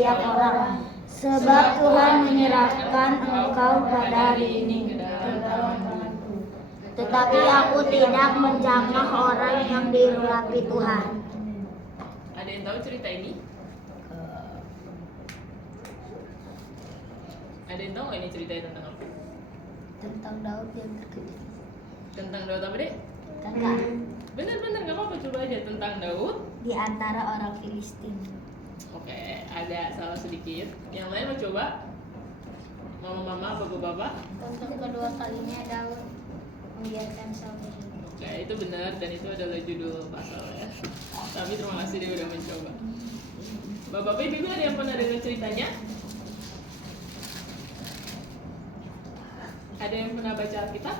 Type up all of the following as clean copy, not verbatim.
setiap orang, sebab Tuhan menyerahkan engkau pada hari ini. Tetapi aku tidak menjamah orang yang diurapi Tuhan. Ada yang tahu cerita ini? Ada yang tahu nggak ini ceritanya tentang apa? Tentang Daud yang terkejut. Tentang Daud apa deh? Kakak, Bener-bener nggak apa-apa, coba aja tentang Daud. di antara orang Filistin. Oke, ada salah sedikit. Yang lain mau coba? Mama-mama, bapak-bapak? Untuk kedua kalinya Daud membiarkan Saul hidup. Oke, itu benar dan itu adalah judul pasal ya. Tapi terima kasih dia udah mencoba. Bapak-bapak, ibu ada yang pernah dengar ceritanya? Ada yang pernah baca Alkitab?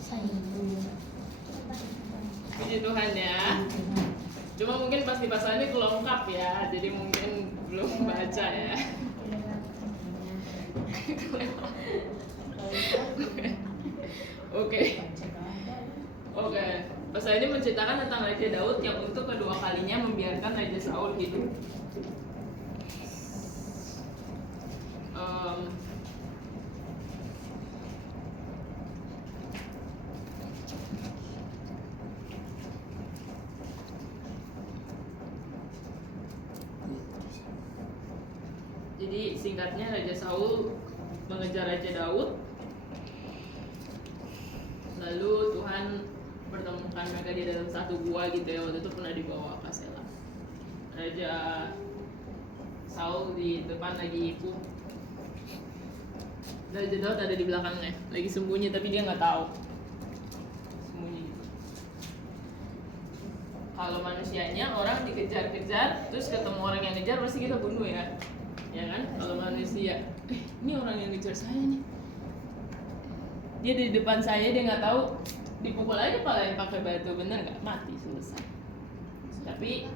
Saya Puji Tuhan ya. Cuma mungkin pas di pasal ini kelengkap ya, jadi mungkin belum baca ya. Oke. Pasal ini menceritakan tentang Raja Daud yang untuk kedua kalinya membiarkan Raja Saul hidup. Jadi singkatnya Raja Saul mengejar Raja Daud. Lalu Tuhan pertemukan mereka di dalam satu gua gitu ya. Waktu itu pernah dibawa ke Sela. Raja Saul di depan lagi ikut. Raja Daud ada di belakangnya, lagi sembunyi tapi dia nggak tahu. Sembunyi gitu. Kalau manusianya orang dikejar-kejar, terus ketemu orang yang ngejar pasti kita bunuh ya. Ya kan? Kalau manusia, ini orang yang ngejar saya nih. Dia di depan saya, dia nggak tahu, dipukul aja palain pakai batu, bener nggak? Mati, selesai. Tapi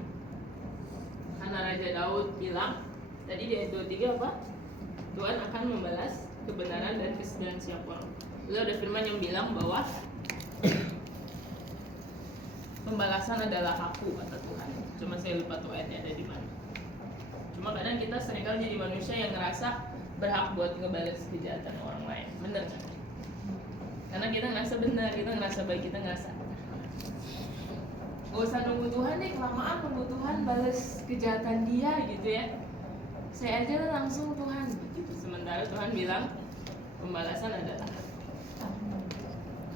karena Raja Daud bilang tadi di ayat 23 apa? Tuhan akan membalas kebenaran dan kesedihan siapa orang. Lalu ada firman yang bilang bahwa pembalasan adalah hakku, kata Tuhan. Cuma saya lupa tuh ayatnya ada di mana. Cuma kadang kita seringkali jadi manusia yang ngerasa berhak buat ngebales kejahatan orang lain, bener nggak? Karena kita ngerasa benar, kita ngerasa baik, kita ngerasa gak usah nunggu Tuhan nih, kelamaan nunggu Tuhan balas kejahatan dia gitu ya. Saya aja langsung Tuhan gitu. Sementara Tuhan bilang pembalasan adalah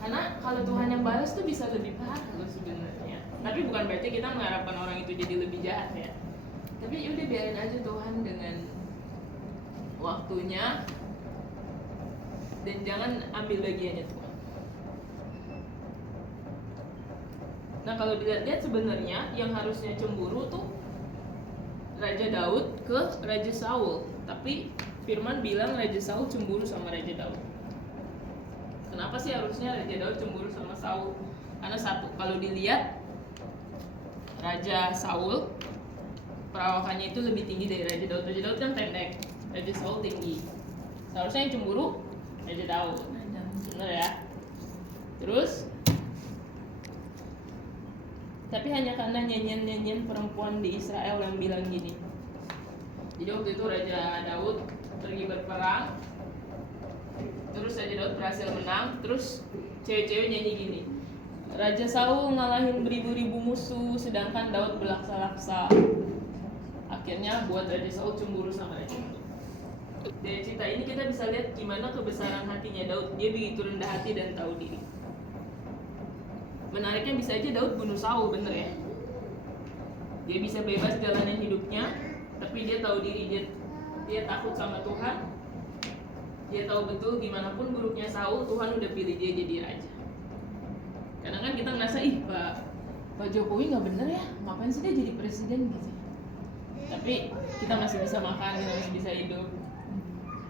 karena kalau Tuhan yang balas tuh bisa lebih parah loh sebenarnya. Tapi bukan berarti kita mengharapkan orang itu jadi lebih jahat ya. Tapi udah biarin aja Tuhan dengan waktunya dan jangan ambil bagiannya Tuhan. Nah kalau dilihat-lihat sebenarnya yang harusnya cemburu tuh Raja Daud ke Raja Saul, tapi Firman bilang Raja Saul cemburu sama Raja Daud. Kenapa sih harusnya Raja Daud cemburu sama Saul? Karena satu, kalau dilihat Raja Saul perawakannya itu lebih tinggi dari Raja Daud. Raja Daud kan pendek, Raja Saul tinggi. Seharusnya yang cemburu Raja Daud, benar ya. Terus, tapi hanya karena nyanyian-nyanyian perempuan di Israel yang bilang gini. Jadi waktu itu Raja Daud pergi berperang, terus Raja Daud berhasil menang, terus cewek-cewek nyanyi gini. Raja Saul ngalahin beribu-ribu musuh, sedangkan Daud berlaksa-laksa. Akhirnya buat Raja Saul cemburu sama Raja Daud. Dari cerita ini kita bisa lihat gimana kebesaran hatinya Daud. Dia begitu rendah hati dan tahu diri. Menariknya bisa aja Daud bunuh Saul, bener ya? Dia bisa bebas jalanin hidupnya, tapi dia tahu diri, dia takut sama Tuhan. Dia tahu betul gimana pun buruknya Saul, Tuhan udah pilih dia jadi raja. Karena kan kita ngerasa, Pak Jokowi nggak bener ya, ngapain sih dia jadi presiden gitu. Tapi kita masih bisa makan, kita masih bisa hidup,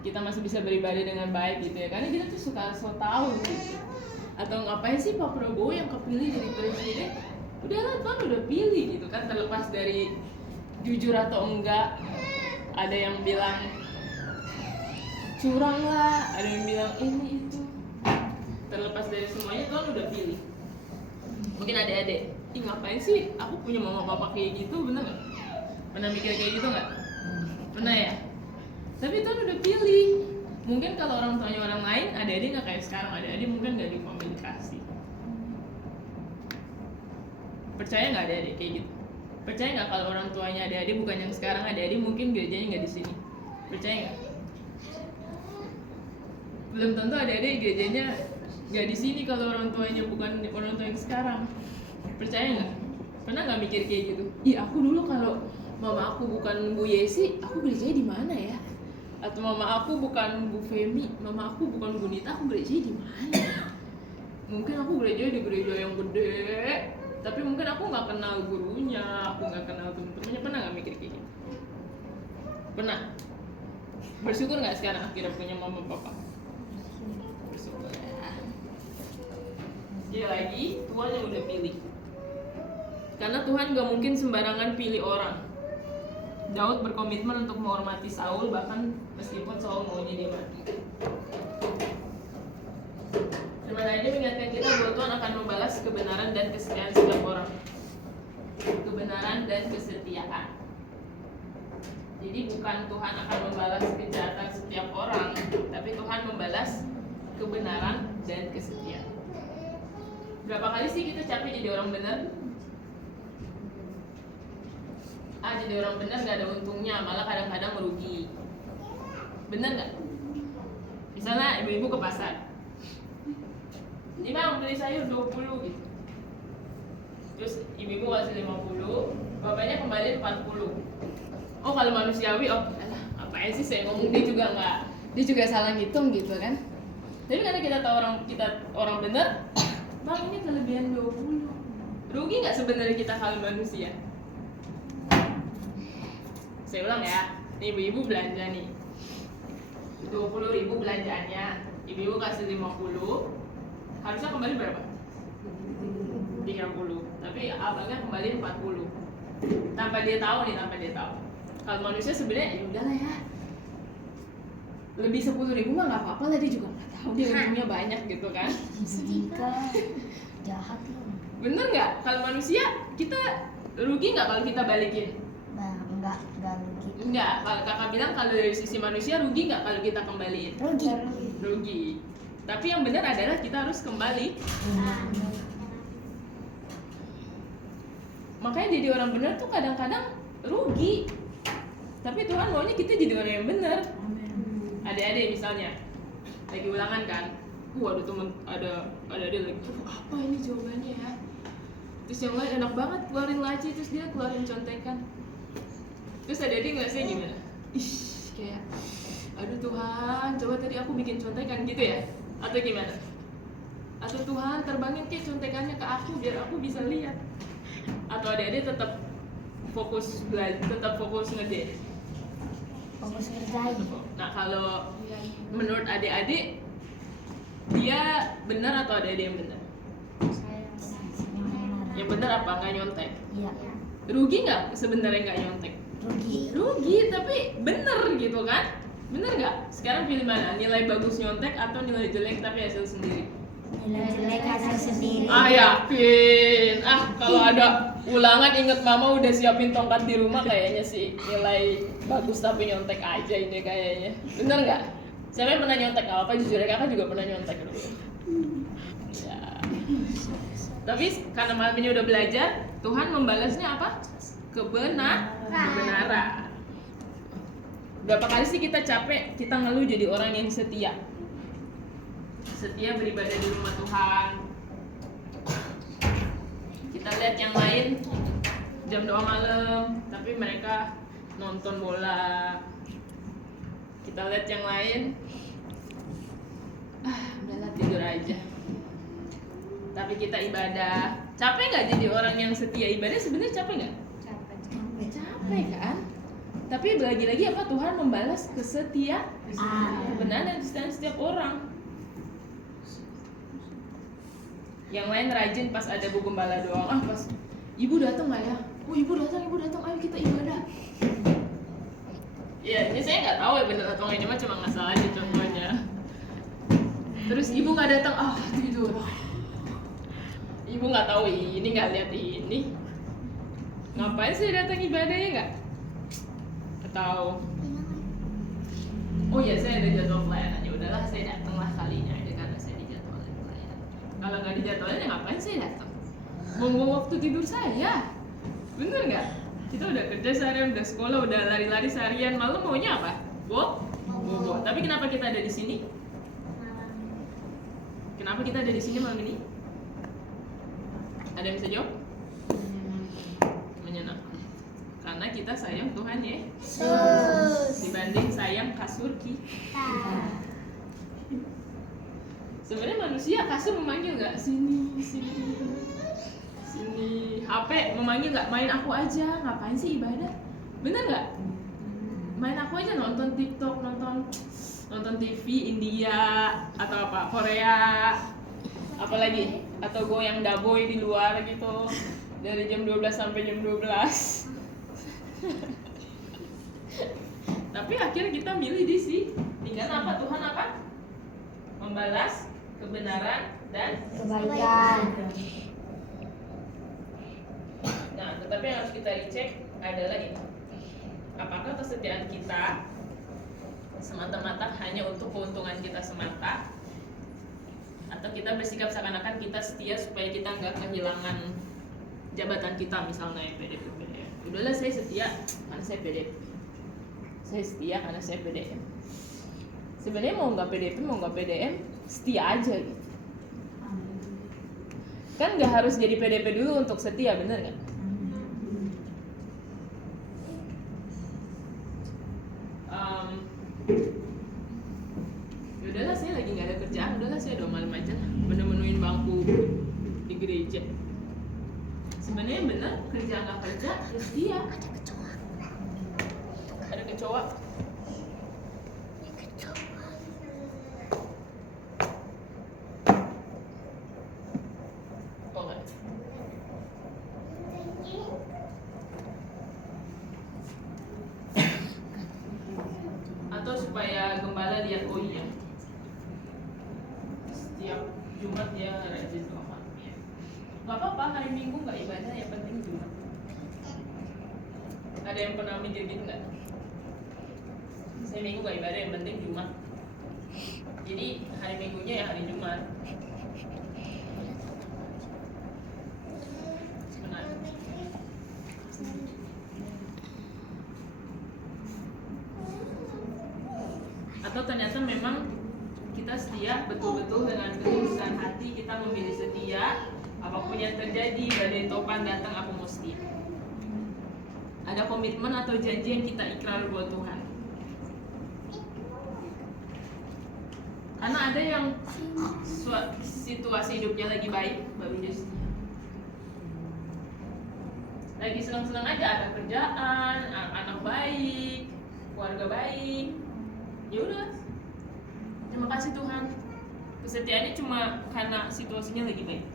kita masih bisa beribadah dengan baik gitu ya. Karena kita tuh suka so tahu gitu. Atau ngapain sih Pak Prabowo yang kepilih jadi presiden? Udahlah Tuhan udah pilih gitu kan, terlepas dari jujur atau enggak. Ada yang bilang curang lah, ada yang bilang ini itu. Terlepas dari semuanya Tuhan udah pilih. Mungkin adik-adik, ngapain sih aku punya mama papa kayak gitu, bener nggak? Pernah mikir kayak gitu nggak? Pernah ya? Tapi Tuhan udah pilih. Mungkin kalau orang tuanya orang lain, adik-adik nggak kayak sekarang. Adik-adik mungkin nggak dikomunikasi. Percaya nggak adik-adik kayak gitu? Percaya nggak kalau orang tuanya adik-adik bukan yang sekarang, adik-adik mungkin gerejanya nggak di sini? Percaya nggak? Belum tentu adik-adik gerejanya nggak di sini kalau orang tuanya bukan orang tua yang sekarang. Percaya nggak? Pernah nggak mikir kayak gitu? Ih, aku dulu kalau mama aku bukan Bu Yesi, aku gerejanya di mana ya? Atau mama aku bukan Bu Femi, mama aku bukan Bu Nita, aku gerejanya di mana? Mungkin aku gereja di gereja yang gede, tapi mungkin aku nggak kenal gurunya, aku nggak kenal temen-temennya. Pernah nggak mikir kayak gitu? Pernah. Bersyukur nggak sekarang akhirnya punya mama papa? Bersyukur ya. Sekali lagi, Tuhan yang udah pilih. Karena Tuhan nggak mungkin sembarangan pilih orang. Daud berkomitmen untuk menghormati Saul bahkan meskipun Saul maunya dia mati. Firman ini mengingatkan kita bahwa Tuhan akan membalas kebenaran dan kesetiaan setiap orang. Kebenaran dan kesetiaan. Jadi bukan Tuhan akan membalas kejahatan setiap orang, tapi Tuhan membalas kebenaran dan kesetiaan. Berapa kali sih kita capek jadi orang benar? Jadi orang benar gak ada untungnya, malah kadang-kadang merugi. Bener gak? Misalnya ibu-ibu ke pasar, ini bang beli sayur 20 gitu. Terus ibu-ibu kasih 50, bapaknya kembali 40. Oh kalau manusiawi, oh alah, apaan sih saya ngomong, dia juga salah ngitung gitu kan. Tapi karena kita orang bener, bang ini kelebihan 20. Rugi gak sebenarnya kita kalau manusia? Saya ulang ya, nih ibu-ibu belanja nih 20.000 belanjaannya, ibu-ibu kasih 50, harusnya kembali berapa? 30, tapi abangnya kembali 40 tanpa dia tahu. Kalau manusia sebenarnya ya udahlah ya, lebih 10.000 mah nggak apa-apa lah, dia juga nggak tahu, dia untungnya banyak gitu kan. Sedika jahat loh. Bener nggak? Kalau manusia kita rugi nggak kalau kita balikin? Nah, enggak rugi. Enggak, kalau kakak bilang kalau dari sisi manusia rugi nggak kalau kita kembaliin? Rugi. Tapi yang benar adalah kita harus kembali. Makanya jadi orang benar tuh kadang-kadang rugi. Tapi Tuhan maunya kita jadi orang yang benar. Adik-adik misalnya lagi ulangan kan, ada adik lagi, apa ini jawabannya ya? Terus yang lain enak banget keluarin laci, terus dia keluarin contekan. Terus adik-adik ngerasa gimana? Ih, kayak aduh Tuhan, coba tadi aku bikin contekan gitu ya? Atau gimana? Atau Tuhan terbangin kayak contekannya ke aku biar aku bisa lihat. Atau adik-adik tetap fokus belajar, tetap fokus ngedit. Fokus ngerjain. Nah kalau menurut adik-adik, dia benar atau adik-adik yang benar? Yang benar apa? Nggak nyontek? Iya. Rugi nggak sebenarnya nggak nyontek? Rugi, tapi bener gitu kan? Bener nggak? Sekarang pilih mana? Nilai bagus nyontek atau nilai jelek tapi hasil sendiri? Nilai jelek hasil sendiri. Yakin. Kalau ada ulangan inget mama udah siapin tongkat di rumah, kayaknya sih nilai bagus tapi nyontek aja ini kayaknya. Bener nggak? Siapa yang pernah nyontek? Nggak apa-apa, jujur aja kakak juga pernah nyontek dulu. Ya. Tapi karena malam ini udah belajar, Tuhan membalasnya apa? Kebenaran. Berapa kali sih kita capek, kita ngeluh jadi orang yang setia beribadah di rumah Tuhan. Kita lihat yang lain jam doa malam, tapi mereka nonton bola. Kita lihat yang lain, udahlah tidur aja. Tapi kita ibadah. Capek nggak jadi orang yang setia ibadah? Sebenarnya capek nggak? Capek kan? Tapi lagi-lagi apa? Tuhan membalas kesetiaan, kebenaran dan kesetiaan setiap orang. Yang lain rajin pas ada bu gembala doang, pas ibu datang nggak ya? Oh ibu datang, ayo kita ibadah. Ya ini saya nggak tahu ya bener atau nggak, cuma ngasal aja contohnya. Terus ibu nggak datang, tidur. Ibu nggak tahu ini, nggak lihat ini. Ngapain sih datang ibadah ya nggak? Atau oh ya saya ada jadwal pelayanan, ya udahlah saya datanglah kalinya aja karena saya dijadwalin pelayanan. Kalau nggak dijadwalin ya ngapain saya datang? Buang-buang waktu tidur saya, bener nggak? Kita udah kerja seharian, udah sekolah, udah lari-lari seharian, malam maunya apa? Bobo. Tapi kenapa kita ada di sini? Kenapa kita ada di sini malam ini? Ada yang bisa jawab? Menyenangkan. Karena kita sayang Tuhan ya. Dibanding sayang kasur kita. Sebenarnya manusia kasur memanggil nggak? Sini. HP memanggil nggak? Main aku aja. Ngapain sih ibadah? Bener nggak? Main aku aja, nonton TikTok, nonton TV India atau apa Korea, apalagi atau goyang daboy di luar gitu dari jam 12 sampai jam 12. Tapi akhirnya kita milih di sini karena apa? Tuhan apa? Membalas kebenaran dan Kebaikan. Nah, tetapi yang harus kita cek adalah ini. Apakah kesetiaan kita semata-mata hanya untuk keuntungan kita semata, atau kita bersikap seakan-akan kita setia supaya kita nggak kehilangan jabatan kita, misalnya yang PDP. Udahlah saya setia karena saya PDP. Saya setia karena saya PDM. Sebenarnya mau nggak PDP mau nggak PDM setia aja gitu. Kan nggak harus jadi PDP dulu untuk setia, bener nggak? Udahlah saya lagi nggak ada kerjaan, udahlah saya doa malam aja lah, menemuin bangku di gereja. Sebenarnya benar kerja nggak kerja ya setia. Ada kecoa. Oh, nggak. Atau supaya gembala lihat, oh iya setiap Jumat dia rajin doa. Gak apa-apa hari Minggu nggak ibadah, yang penting Jumat. Ada yang pernah mikir gitu nggak? Saya Minggu nggak ibadah, yang penting Jumat. Jadi hari Minggunya ya hari Jumat. Sebenarnya atau ternyata memang kita setia betul-betul dengan ketulusan hati, kita memilih setia, apapun yang terjadi, badai topan datang aku mau setia. Ada komitmen atau janji yang kita ikrar buat Tuhan. Karena ada yang situasi hidupnya lagi baik baru dia setia. Lagi senang-senang aja, ada kerjaan, anak baik, keluarga baik, ya udah, terima kasih Tuhan. Kesetiaannya cuma karena situasinya lagi baik.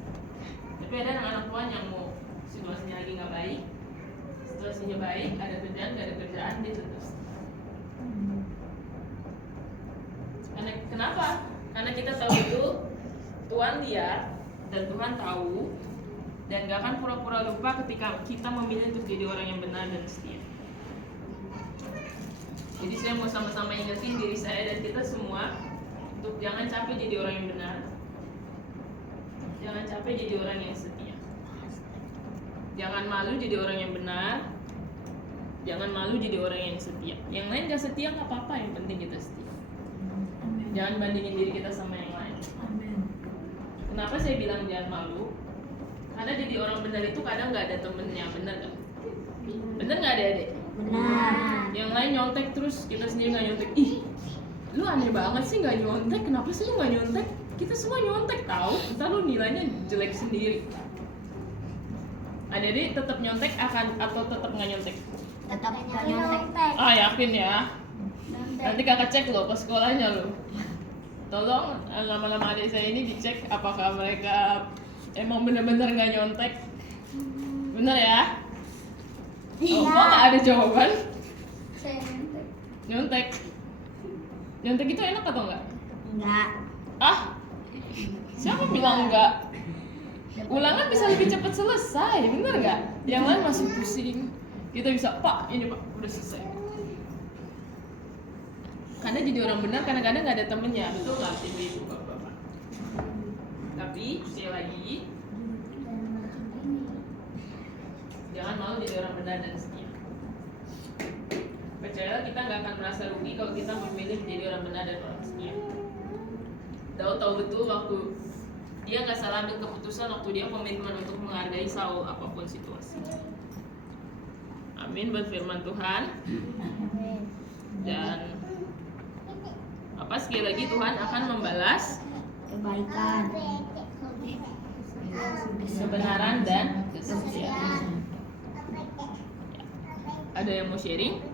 Tapi ada anak Tuhan yang mau situasinya lagi nggak baik, situasinya baik, ada kerjaan nggak ada kerjaan, dia tetap setia. Karena kenapa? Karena kita tahu itu Tuhan lihat dan Tuhan tahu, dan gak akan pura-pura lupa ketika kita memilih untuk jadi orang yang benar dan setia. Jadi saya mau sama-sama ingetin diri saya dan kita semua untuk jangan capek jadi orang yang benar, jangan capek jadi orang yang setia, jangan malu jadi orang yang benar, jangan malu jadi orang yang setia. Yang lain gak setia gak apa-apa, yang penting kita setia. Jangan bandingin diri kita sama yang lain. Kenapa saya bilang jangan malu? Karena jadi orang benar itu kadang gak ada temennya, bener gak? Bener gak adik-adik? Benar. Yang lain nyontek terus kita sendiri gak nyontek. Ih, lu aneh banget sih gak nyontek, kenapa sih lu gak nyontek? Kita semua nyontek tahu, ntar lu nilainya jelek sendiri. Adik-adik tetap nyontek atau tetap gak nyontek? Tetap gak nyontek. Ah yakin ya? Nanti kakak cek lo ke sekolahnya lo. Tolong lama-lama adik saya ini dicek apakah mereka emang benar-benar nggak nyontek. Bener ya? Oh, kok nggak ada jawaban? Saya nyontek. Nyontek. Nyontek itu enak atau enggak? Enggak. Ah? Siapa bilang enggak? Ulangan bisa lebih cepat selesai, bener nggak? Yang lain masih pusing. Kita bisa, Pak, ini Pak, udah selesai. Karena jadi orang benar kadang-kadang nggak ada temennya, betul nggak ibu bapak-bapak? Tapi sekali lagi, jangan mau jadi orang benar dan setia. Percayalah kita nggak akan merasa rugi kalau kita memilih menjadi orang benar dan orang setia. Daud tahu betul waktu dia nggak salah ambil keputusan waktu dia komitmen untuk menghargai Saul apapun situasinya. Amin buat firman Tuhan. Dan apa sekali lagi Tuhan akan membalas kebaikan, kebenaran dan kesetiaan. Ada yang mau sharing?